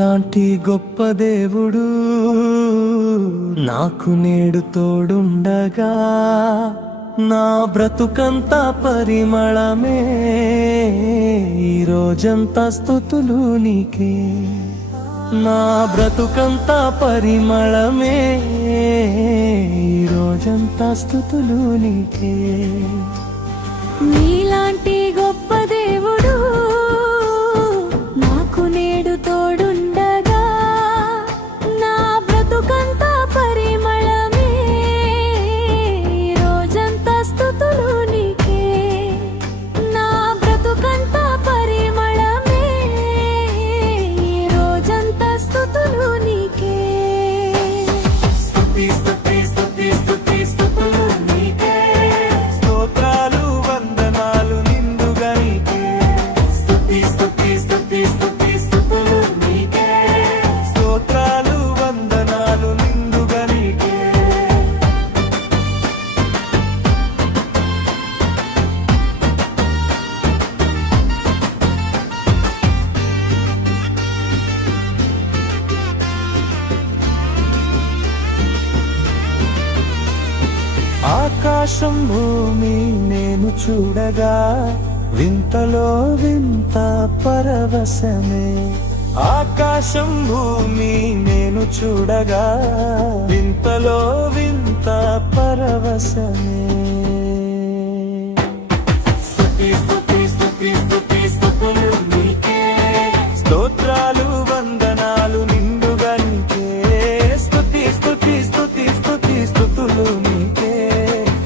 నీలాంటి గొప్ప దేవుడు నాకు నేడు తోడుండగా నా బ్రతుకంతా పరిమళమే ఈ రోజంతా స్తుతులు నీకే నా బ్రతుకంతా పరిమళమే ఈ రోజంతా స్తుతులు నీకే నీలాంటి గొప్ప దేవుడు నాకు నేడు తోడుండగా నా బ్రతుకంతా పరిమళమే ఈ రోజంతా స్తుతులు నీకే నా బ్రతుకంతా పరిమళమే ఈ రోజంతా స్తుతులు నీకే స్తుతి స్తుతి స్తుతి స్తుతి స్తుతులు నీకే స్తోత్రాలు వందనాలు నిండుగా నీకే స్తుతి స్తుతి స్తుతి స్తుతి స్తుతులు నీకే స్తోత్రాలు వందనాలు నిండుగా నీకే ఆకాశం భూమి నేను చూడగా వింతలో వింత పరవశమే ఆకాశం భూమి నేను చూడగా వింతలో వింత పరవశమే స్తుతి స్తుతి స్తుతి స్తుతి స్తుతులు నీకే స్తోత్రాలు వందనాలు నిండుగా నీకే స్తుతి స్తుతి స్తుతి స్తుతి స్తుతులు నీకే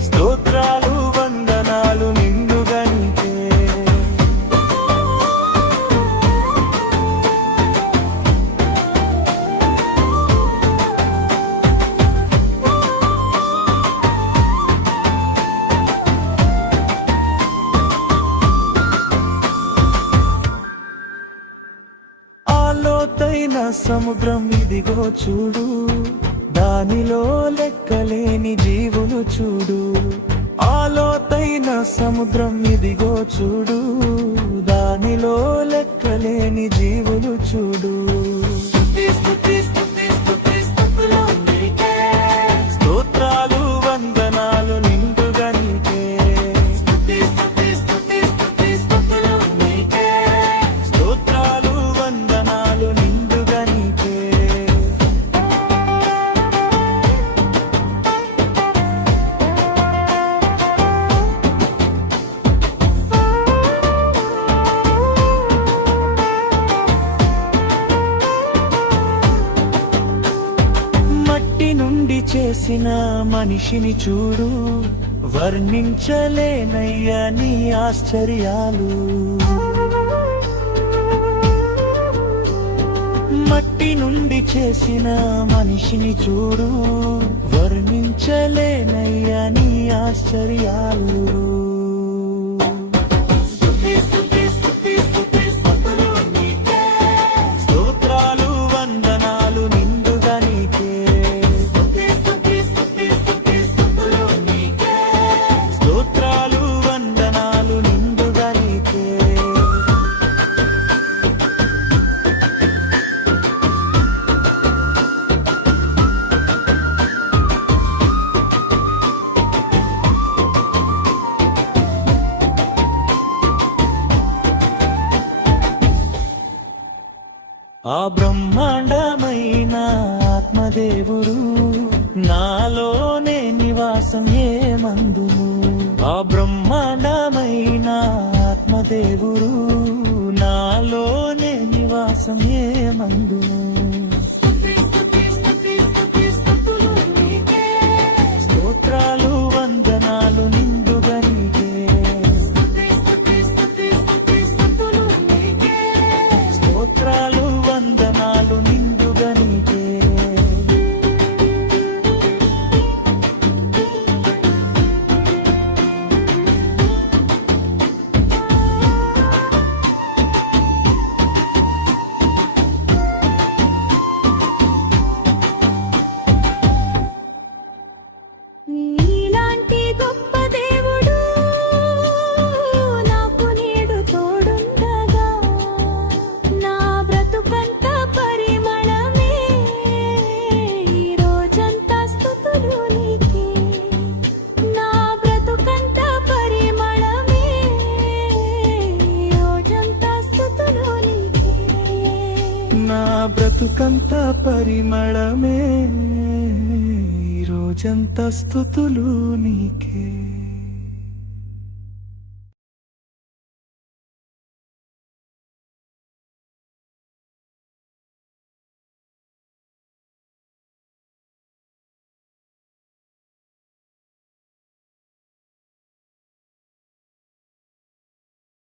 స్తోత్రాలు వందనాలు నిండుగా నీకే ఆలోతైన సముద్రం ఇదిగో చూడు దానిలో లెక్కలేని జీవులు చూడు ఆలోతైన సముద్రం ఇదిగో చూడు దానిలో లెక్కలేని జీవులు చూడు స్తుతి స్తుతి స్తుతి స్తుతి స్తుతులు నీకే స్తోత్రాలు వందనాలు నిండుగా నీకే స్తుతి స్తుతి స్తుతి స్తుతి స్తుతులు నీకే స్తోత్రాలు వందనాలు నిండుగా నీకే మట్టి నుండి చేసిన మనిషిని చూడు వర్ణించలేనయ్యా నీ ఆశ్చర్యాలు మట్టి నుండి చేసిన మనిషిని చూడు వర్ణించలేనయ్యా నీ ఆశ్చర్యాలు స్తుతి స్తుతి స్తుతి స్తుతి స్తుతులు నీకే స్తోత్రాలు వందనాలు నిండుగా నీకే స్తుతి స్తుతి స్తుతి స్తుతి స్తుతులు నీకే స్తోత్రాలు వందనాలు నిండుగా నీకే ఆ బ్రహ్మాండమైన ఆత్మదేవుడు నాలోనే నివాసం ఏమందును ఆ బ్రహ్మాండమైన ఆత్మదేవుడు నాలోనే నివాసం ఏమందును స్తోత్రాలు వందనాలు నిండుగా నీకే స్తోత్రాలు వందనాలు నిండుగా నీకే బ్రతుకంతా పరిమళమే, ఈ రోజంతా స్తుతులు నీకే.